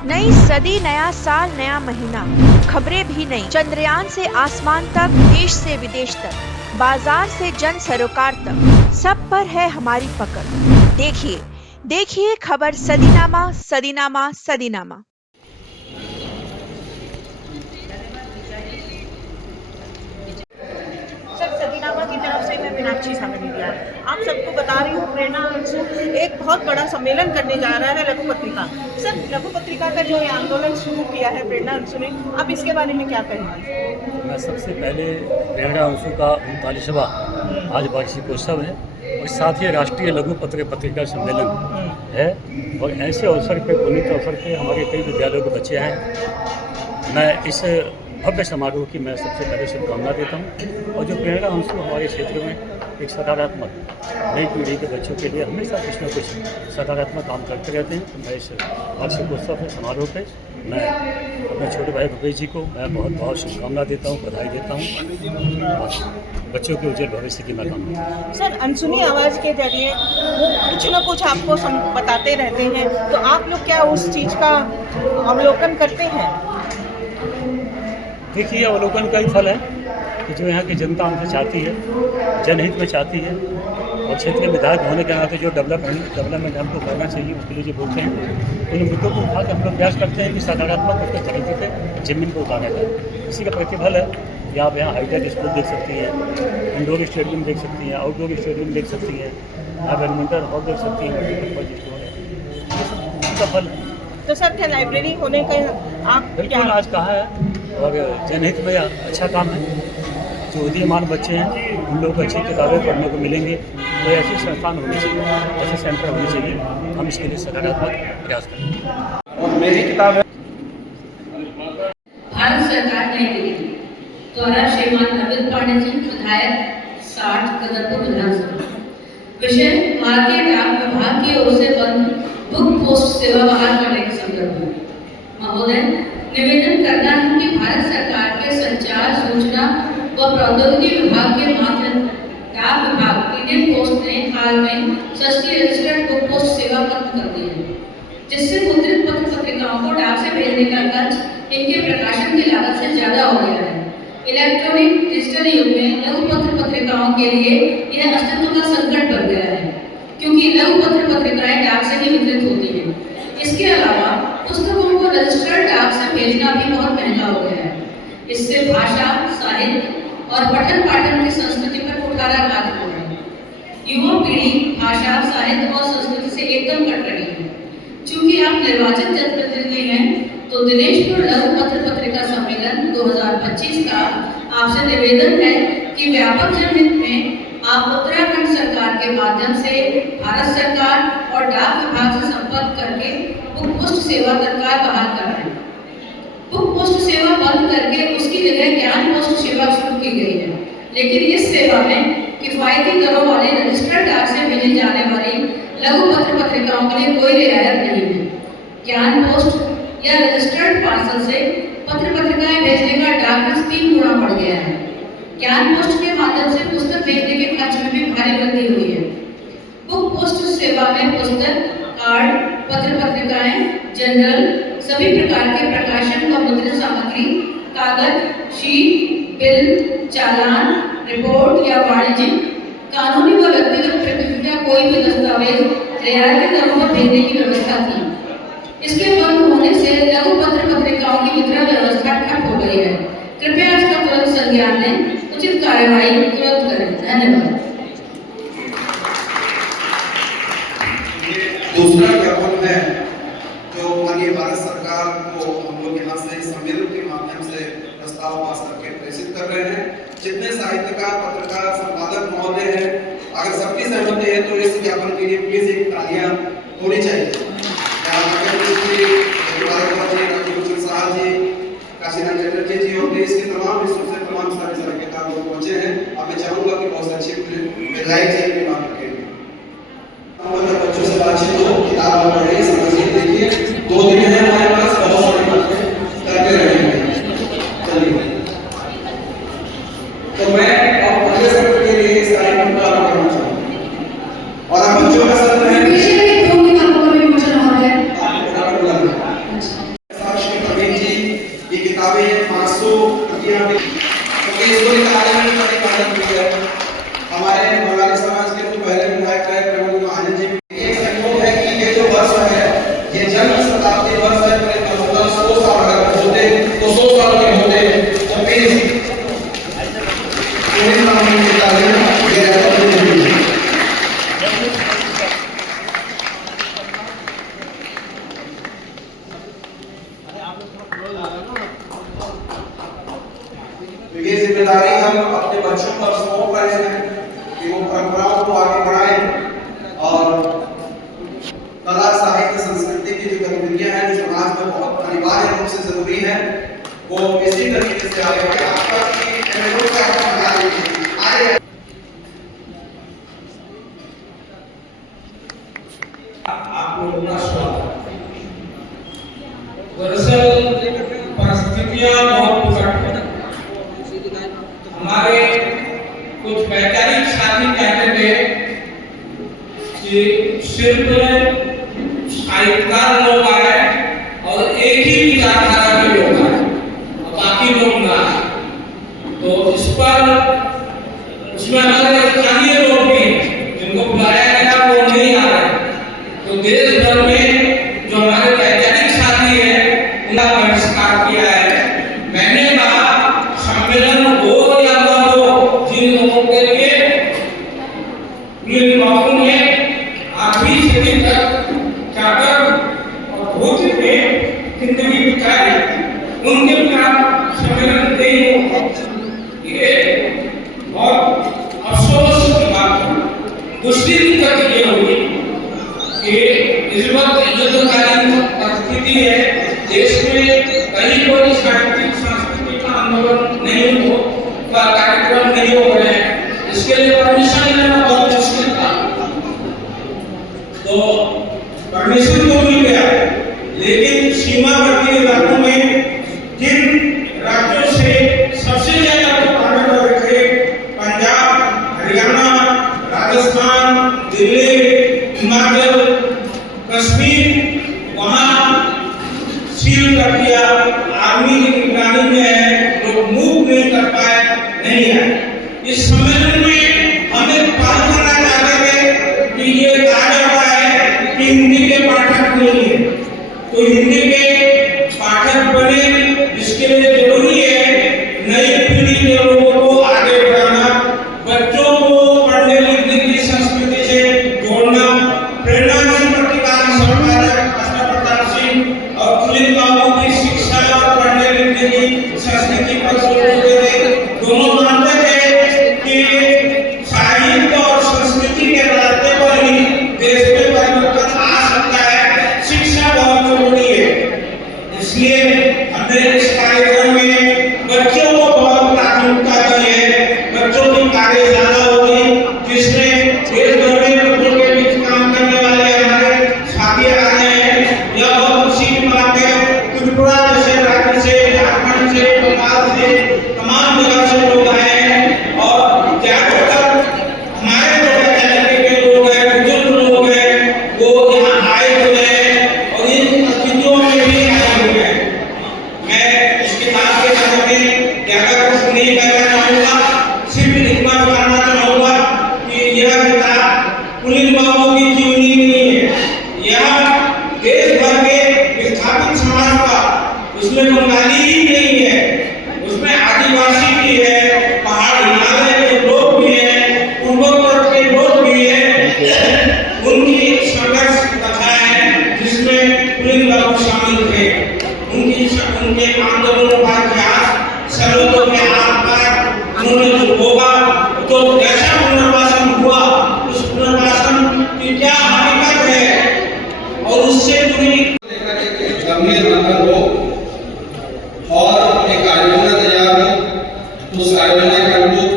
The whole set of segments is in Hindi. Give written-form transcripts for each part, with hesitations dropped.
नई सदी, नया साल, नया महीना, खबरें भी नई। चंद्रयान से आसमान तक, देश से विदेश तक, बाजार से जन सरोकार तक, सब पर है हमारी पकड़। देखिए देखिए खबर सदीनामा सदीनामा सदीनामा। सर, सदीनामा की तरफ से मैं मीनाक्षी सावंतिया आप सबको बता रही हूँ, प्रेरणा अंशु एक बहुत बड़ा सम्मेलन करने जा रहा है लघु पत्रिका। सर, लघु पत्रिका का जो ये आंदोलन शुरू किया है प्रेरणा अंशु ने, आप इसके बारे में क्या कहेंगे? मैं सबसे पहले प्रेरणा अंशु का 39वां आज वार्षिकोत्सव है और साथ ही राष्ट्रीय लघु पत्रिका सम्मेलन है और ऐसे अवसर पे पुनीत अवसर पे हमारे कई विद्यालयों के बच्चे हैं। मैं इस भव्य समारोह की मैं सबसे पहले शुभकामना देता हूँ और जो प्रेरणा अंशु हमारे क्षेत्र में एक सकारात्मक नई पीढ़ी के बच्चों के लिए हमेशा कुछ न कुछ सकारात्मक काम करते रहते हैं। तो मैं इस वार्षिकोत्सव में समारोह पे मैं अपने छोटे भाई भूपेश जी को मैं बहुत बहुत शुभकामना देता हूँ, बधाई देता हूँ और बच्चों के उज्जवल भविष्य की मैं कामना करता हूँ। सर, अनसुनी आवाज़ के जरिए वो कुछ न कुछ आपको बताते रहते हैं, तो आप लोग क्या उस चीज़ का अवलोकन करते हैं? देखिए, अवलोकन का ही फल है कि जो यहाँ की जनता हमसे चाहती है, जनहित में चाहती है और क्षेत्रीय विधायक होने के नाते जो डेवलपमेंट हमको करना चाहिए उसके लिए जो बोलते हैं उन मुद्दों को उठा के हम लोग प्रयास करते हैं कि सकारात्मक उसके तरीके से जमीन को उतारने का। इसी का प्रतिफल है कि आप यहाँ हाईटेक स्कूल देख सकती हैं, इंडोर स्टेडियम देख सकती हैं, आउटडोर स्टेडियम देख सकती हैं, यहाँ बैडमिंटन हॉल देख सकती हैं, मल्टीपर्पज स्टोर है, ये सब उसका फल है। तो सर, क्या लाइब्रेरी होने का आप बिल्कुल आज कहा है और जनहित में अच्छा काम है। जो उदीयमान बच्चे हैं उन लोगों को अच्छी किताबें पढ़ने को मिलेंगी, तो ऐसे संस्थान होने चाहिए, ऐसे सेंटर होने चाहिए। हम इसके लिए सकारात्मक प्रयास करेंगे। और मेरी किताब है भारत सरकार नई दिल्ली द्वारा श्रीमान अरविंद पांडे जी विधायक 60 गदरपुर विधानसभा। विषय भारतीय डाक विभाग की ओर से बंद बुक पोस्ट सेवा बहाल करने के संदर्भ में। महोदय, निवेदन करना है कि भारत सरकार के संचार, सूचना व प्रौद्योगिकी विभाग के माध्यम डाक विभाग इंडियन पोस्ट ने हाल में सस्ती रजिस्टर्ड बुक पोस्ट सेवा बंद कर दी है, जिससे मुद्रित पत्र पत्रिकाओं को डाक से भेजने का खर्च इनके प्रकाशन की लागत से ज्यादा हो गया है। इलेक्ट्रॉनिक डिजिटल युग में लघु पत्र पत्रिकाओं के लिए यह अस्तित्व का संकट बन गया है, क्योंकि लघु पत्र पत्रिकाएं डाक से ही वितरित होती हैं। इसके अलावा पुस्तकों को रजिस्टर्ड डाक से भेजना भी बहुत महंगा हो गया है। इससे भाषा, साहित्य और पठन पाठन की संस्कृति पर कुठाराघात हो रहा है। युवा पीढ़ी भाषा, साहित्य और संस्कृति से एकदम कट रही है। चूंकि आप निर्वाचित जनप्रतिनिधि हैं, तो दिनेशपुर लघु पत्र पत्रिका सम्मेलन 2025 का आपसे निवेदन है कि व्यापक जनहित में आप उत्तराखंड सरकार के माध्यम से भारत सरकार और डाक विभाग से संपर्क करके बुक पोस्ट सेवा तत्काल बहाल कर रहे हैं। बुक पोस्ट सेवा बंद करके उसकी जगह ज्ञान पोस्ट सेवा शुरू की गई है, लेकिन इस सेवा में किफायती दरों वाले रजिस्टर्ड डाक से भेजी जाने वाली लघु पत्र पत्रिकाओं के लिए कोई रियायत नहीं है। ज्ञान पोस्ट या रजिस्टर्ड पार्सल से पत्र पत्रिकाएं भेजने का डाक खर्च 3 गुना बढ़ गया है। ज्ञान पोस्ट के माध्यम से पुस्तक भेजने के खर्च में भी भारी वृद्धि हुई है। बुक पोस्ट सेवा में पुस्तक, कार्ड, पत्र पत्रिकाएं, जर्नल, सभी प्रकार के प्रकाशन व मुद्रित सामग्री, कागज, शीट, बिल, चालान, रिपोर्ट या वाणिज्यिक, कानूनी व व्यक्तिगत प्रकृति का कोई भी दस्तावेज रियायती दरों पर भेजने की व्यवस्था थी। इसके बंद होने से लघु पत्र पत्रिकाओं की वितरण व्यवस्था ठप हो गई है। कृपया इसका तुरंत संज्ञान लें, उचित कार्यवाही तुरंत करें। धन्यवाद। दूसरा ज्ञापन है जो माननीय भारत सरकार को हम लोग यहाँ से सम्मेलन के माध्यम से प्रस्ताव पास करके प्रेषित कर रहे हैं। जितने साहित्यकार, पत्रकार, संपादक महोदय हैं, अगर सबकी सहमति है तो इस ज्ञापन के लिए प्लीज एक तालियां होनी चाहिए। काशीनाथ चटर्जी जी और देश के तमाम हिस्सों से तमाम सारे किताब लोग पहुंचे हैं। अब मैं चाहूंगा कि बहुत अच्छे विधायक जी अपनी बात रखेंगे। बच्चों से बातचीत हो, किताब पढ़िए, समझिए, देखिए। 2 दिन है हमारे पास, बहुत सारी बातें करते रहेंगे। चलिए, तो मैं आप पहले सत्र के लिए इस कार्यक्रम का आरंभ करना चाहूँगा और आप बच्चों का सत्र है। यहाँ पे क्योंकि इसको निकालने में बड़ी मदद हुई है। हमारे बंगाली समाज के कुछ पहले विधायक रहे प्रभु आनंद जी, ये संयोग है कि ये जो वर्ष है ये जन्म शताब्दी वर्ष है। 100 साल अगर होते तो 100 साल के होते तो फिर पूरी कानून निकाले ये ये जिम्मेदारी हम अपने बच्चों पर सौंप रहे हैं कि वो परंपराओं को आगे बढ़ाएं और कला साहित्य संस्कृति की जो गतिविधियां हैं जो समाज में बहुत अनिवार्य रूप से जरूरी है वो इसी तरीके से आगे बढ़े। आपका आप लोगों का स्वागत। दरअसल परिस्थितियां बहुत विकट हैं। हमारे कुछ वैचारिक साथी कहते थे कि सिर्फ साहित्यकार लोग आए और एक ही विचारधारा के लोग आए और बाकी लोग ना आए, तो इस पर उसमें हमारे स्थानीय लोग भी जिनको बुलाया गया वो नहीं आ रहे। तो देश भर में जो हमारे वैचारिक साथी हैं उनका बहिष्कार किया है। मैंने कहा सम्मेलन हो या न हो, जिन लोगों के लिए बापू ने 8वीं सदी तक चादर और धोती में जिंदगी बिताई, उनके खिलाफ सम्मेलन नहीं होगा। ये बहुत अफसोस की बात है। दूसरी दिक्कत ये हुई कि इस वक्त युद्धकालीन परिस्थिति है, देश में कहीं कोई साहित्यिक सांस्कृतिक आंदोलन नहीं हो, कार्यक्रम नहीं हो रहे हैं, इसके लिए परमिशन लेना बहुत मुश्किल था। तो परमिशन तो मिल गया, लेकिन सीमावर्ती इलाकों में जिन राज्यों से सबसे ज्यादा प्रभावित हो रहे थे, पंजाब, हरियाणा, राजस्थान, दिल्ली, हिमाचल, कश्मीर, वहां सील कर दिया। आर्मी की निगरानी में है, लोग मूव नहीं कर पाए, नहीं है। इस सम्मेलन में हमें पहल करना चाहते थे कि ये कहा जाता है कि हिंदी के पाठक नहीं है, तो हिंदी के पाठक बने, इसके लिए जरूरी है नई पीढ़ी के लोगों को आगे बढ़ाना, बच्चों को पढ़ने लिखने की संस्कृति से जोड़ना। प्रेरणा सिंह पत्रिका संपादक अष्टप्रधान सिंह और पुलिस बाबू की शिक्षा और पढ़ने लिखने की संस्कृति पर जोर देते थे। दोनों मानते थे कि साहित्य और संस्कृति के रास्ते पर ही देश में परिवर्तन आ सकता है, शिक्षा बहुत जरूरी है। इसलिए हमने इस कार्यक्रम में बच्चों को बहुत प्राथमिकता दी है। बच्चों की कार्यशाला होगी जिसमें देश भर में बच्चों के बीच काम करने वाले हमारे साथी आ रहे हैं। यह बहुत खुशी की बात है। त्रिपुरा जैसे राज्य से, झारखंड से, बंगाल से, तमाम जगह से लोग आए हैं और ज्यादातर हमारे जो वैचारिक के लोग हैं, बुजुर्ग लोग हैं, वो यहाँ आए हुए हैं और इन स्थितियों में भी आए हुए हैं। मैं इस किताब के बारे में ज्यादा कुछ नहीं कहना चाहूँगा, सिर्फ इतना बताना चाहूँगा कि यह किताब पुलिस बाबू की जीवनी नहीं है। यह देश भर के विस्थापित समाज का, उसमें बंगाली ही नहीं है, उसमें आदिवासी भी है, पहाड़ हिमालय के लोग भी हैं, पूर्वोत्तर के लोग भी हैं, उनकी संघर्ष कथाएं हैं जिसमें पुलिस बाबू शामिल थे। उनके आंदोलनों का इतिहास, सरहदों में आर-पार उन्होंने जो भोगा, तो कैसा पुनर्वासन हुआ, उस पुनर्वासन की क्या हकीकत है और उससे जुड़ी गंभीर बंधन हो और एक आयोजना तैयार हो, उस आयोजना के अनुरूप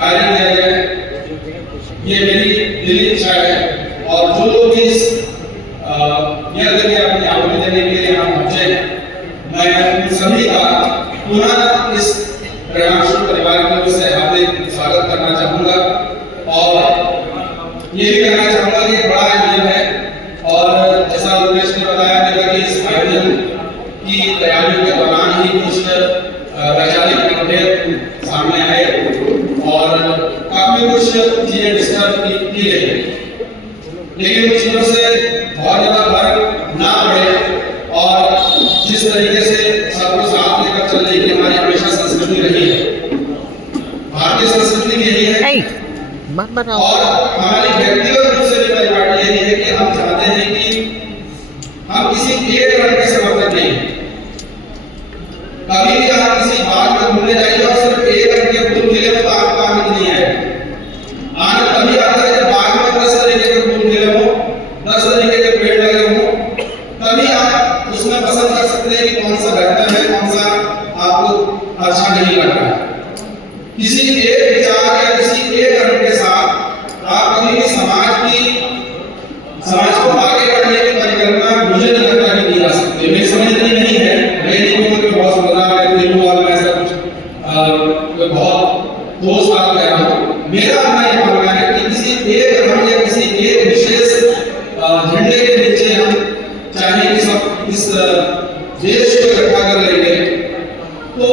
कार्य किया जाए, ये मेरी दिली इच्छा है। और जो लोग इस यज्ञ में अपनी आहुति देने के लिए यहाँ पहुंचे, मैं सभी का पुनः इस प्रेमांशु परिवार की ओर से हार्दिक स्वागत करना चाहूँगा और ये भी कहना चाहूँगा कि बड़ा आयोजन है और जैसा उमेश ने बताया था कि इस आयोजन की तैयारियों के दौरान ही कुछ वैचारिक मतभेद जिस तरीके से सबको साथ लेकर चलने की हमारी हमेशा संस्कृति रही है, भारतीय संस्कृति में यही है। और हमारी व्यक्तिगत रूप से भी परिपाटी यही है कि हम चाहते हैं कि हम किसी एक रंग के समर्थक नहीं। कभी भी आप किसी बाग में घूमने जाइए और सिर्फ एक रंग के फूल खिले तो आपको आनंद नहीं आएगा। आनंद तभी आता है जब बाग में 10 तरीके के फूल खिले हो, 10 तरीके के पेड़ लगे हो, तभी आप उसमें पसंद कर सकते हैं कि कौन सा बेहतर है, कौन सा आपको अच्छा नहीं लगता है। किसी एक विचार या किसी एक रंग के साथ आप कभी भी समाज को आगे बढ़ने की परिकल्पना मुझे नहीं लगता कि नहीं आ सकती। मेरी समझ नहीं है, मैं नहीं कहूँगा कि बहुत सुंदर है और मैं ऐसा कुछ बहुत ठोस बात कह रहा हूँ। मेरा अपना ये मानना है कि किसी एक रंग या किसी एक विशेष झंडे के नीचे हम चाहे कि सब इस देश को इकट्ठा कर लेंगे तो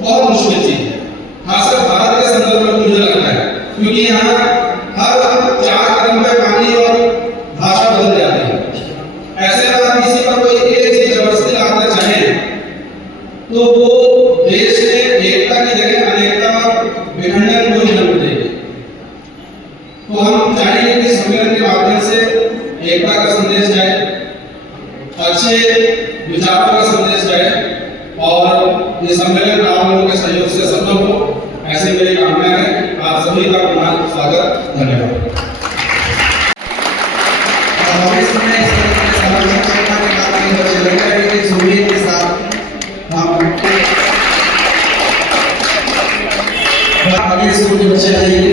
बहुत मुश्किल चीज है, खासकर भारत के संदर्भ में मुझे लगता है, क्योंकि यहाँ हर 4 कदम पे पानी और भाषा बदल जाती है। ऐसे में आप किसी पर कोई एक चीज जबरदस्ती लाना चाहें तो वो देश में एकता की जगह अनेकता और विखंडन को जन्म देगी। तो हम चाहेंगे कि सम्मेलन के माध्यम से एकता का संदेश जाए, अच्छे विचारों का संदेश जाए और ये सम्मेलन आप लोगों के सहयोग से सफल हो, ऐसी मेरी कामना है। आप सभी का पुनः स्वागत, धन्यवाद। आगे स्कूल के बच्चे आइए।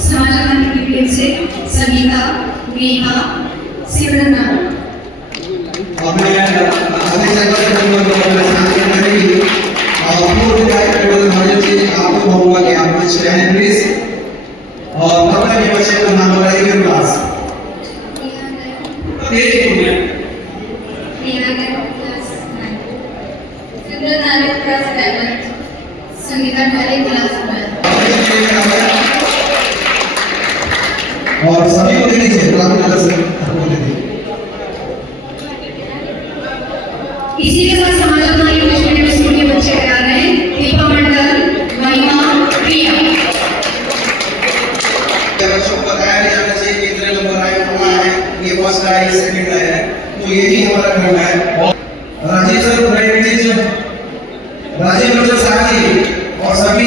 समाजवान की से संगीता, नेहा, सिमरन हमें आगे चलकर करेंगी और पूर्व विधायक केवल महाजन जी आपको कहूँगा कि आप मंच पे आएं प्लीज और अपने भी बच्चे का नाम बताइए मेरे पास। तेज बोलिए। संगीता क्लास और सभी को दे दीजिए इसी के साथ समाजवान इंग्लिश मीडियम स्कूल के बच्चे तैयार हैं। दीपा मंडल, महिमा, प्रिया। बच्चों को बताया नहीं जाना चाहिए कि इतने नंबर आए, कौन है, ये फर्स्ट आए, सेकंड आए, तो यही हमारा करना है। राजीव सर, राजीव साथी और सभी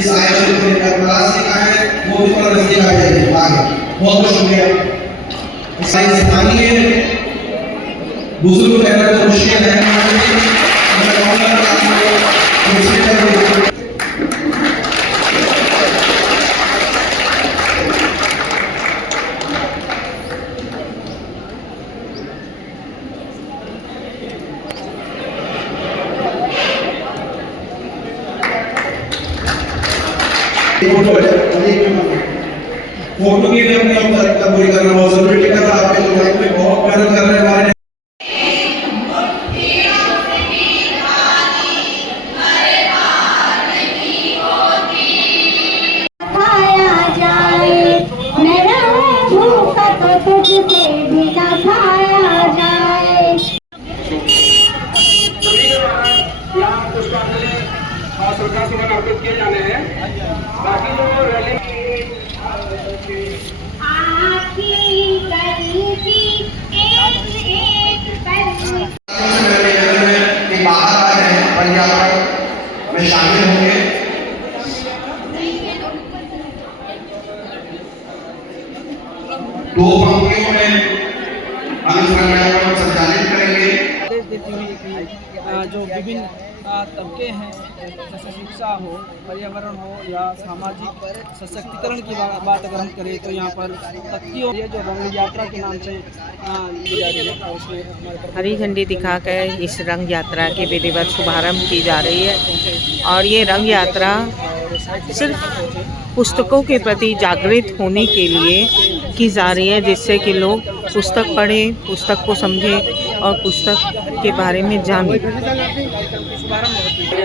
इस आयोजन को लेकर क्लास लिखा है वो भी थोड़ा नजदीक आ जाइए आगे। बहुत बहुत शुक्रिया। स्थानीय बुजुर्ग कहना तो मुश्किल है, फोटो की भी अपनी औपचारिकता पूरी करना बहुत जरूरी है। आपके लोग लाइफ में बहुत मेहनत कर रहे हैं हमारे अर्पित किए जाने हैं। बाकी जो रैली बाहर आ रहे हैं पर्यावरण में शामिल होंगे। दो पंक्तियों में अनुसंधान को संचालित करेंगे। देती हुई कि जो विभिन्न तबके हैं, जैसे शिक्षा हो, पर्यावरण हो या सामाजिक सशक्तिकरण की बात अगर हम करें तो यहाँ पर तकियों ये जो रंग यात्रा के नाम से ली जा रही है उसमें हरी झंडी दिखाकर इस रंग यात्रा के विधिवत शुभारंभ की जा रही है। और ये रंग यात्रा सिर्फ पुस्तकों के प्रति जागृत होने के लिए की जा रही है, जिससे कि लोग पुस्तक पढ़ें, पुस्तक को समझें और पुस्तक के बारे में जानें।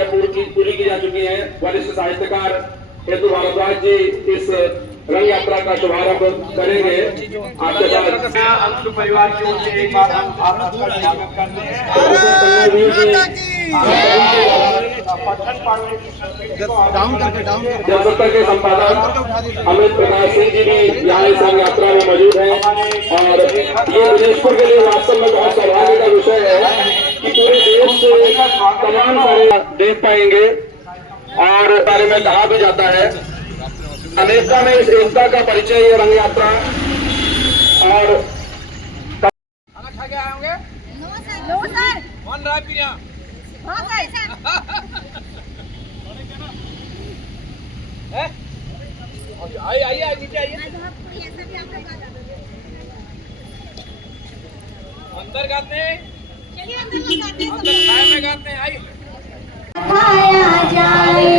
पूरी की जा चुकी है। वरिष्ठ साहित्यकार हेतु भारद्वाज जी इस रंग यात्रा का शुभारंभ करेंगे। आपके पास परिवार की ओर से एक बार हम आपका स्वागत करते हैं। जनसत्ता के संपादक अमित प्रकाश सिंह जी भी यहाँ इस रंग यात्रा में मौजूद हैं और ये दिनेशपुर के लिए वास्तव में बहुत सौभाग्य का विषय है कि पूरे देश से तमाम सारे देख पाएंगे और बारे में कहा भी जाता है अनेकता में इस एकता का परिचय ये रंग यात्रा और अंदर गाते अंदर गाते आइए खाया जाए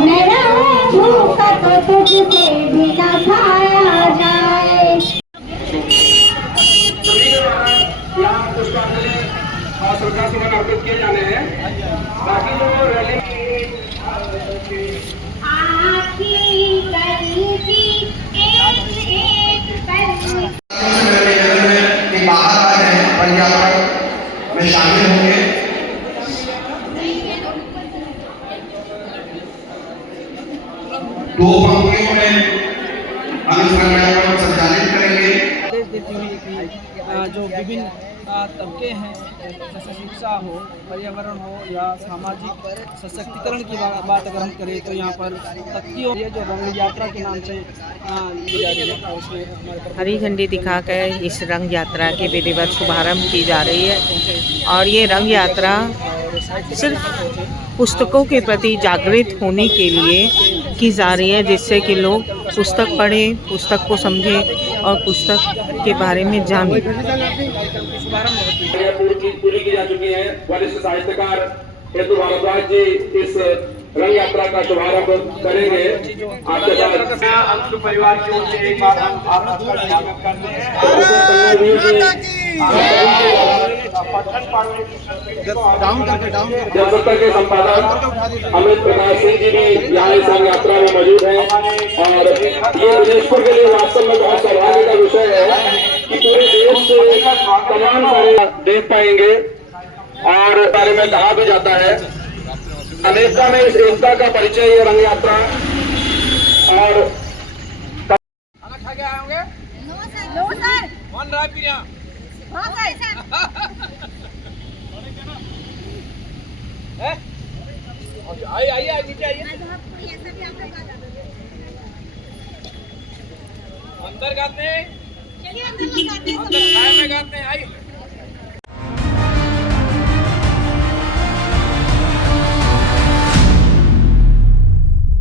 मैं रहूं भूखा तो तुझसे भी ना खाया जाए। यहाँ पुष्पांजलि और श्रद्धा सुमन अर्पित किए जाने हैं। बाकी जो रैली बाहर आ रहे हैं पद यात्रा में शामिल होंगे। दो पंक्तियों में हम इस रंग यात्रा को संचालित करेंगे। आदेश देती हुई कि जो विभिन्न तबके हैं जैसे शिक्षा हो, पर्यावरण हो या सामाजिक सशक्तिकरण की बात अगर हम करें तो यहाँ पर तकियों ये जो रंग यात्रा के नाम से ली जा रही है उसमें हरी झंडी दिखाकर इस रंग यात्रा की विधिवत शुभारंभ की जा रही है और ये रंग यात्रा सिर्फ पुस्तकों के प्रति जागृत होने के लिए की जा रही है, जिससे कि लोग पुस्तक पढ़ें, पुस्तक को समझें और पुस्तक के बारे में जानें। पूरी की जा चुकी है। वरिष्ठ साहित्यकार हेतु भारद्वाज जी इस रंग यात्रा का शुभारंभ करेंगे। आपके पास अंशु परिवार की ओर से एक बार हम आपका स्वागत करते हैं। जनसत्ता के संपादक अमित प्रकाश सिंह जी भी यहाँ इस रंग यात्रा में मौजूद हैं और ये दिनेशपुर के लिए वास्तव में बहुत सौभाग्य का विषय है कि पूरे देश से तमाम सारे देख पाएंगे और बारे में कहा भी जाता है अनेकता में इस एकता का परिचय ये रंग यात्रा और खाना खा के आए होंगे कौन रहा पिया आइए नीचे आइए अंदर गाते अंदर गाते आइए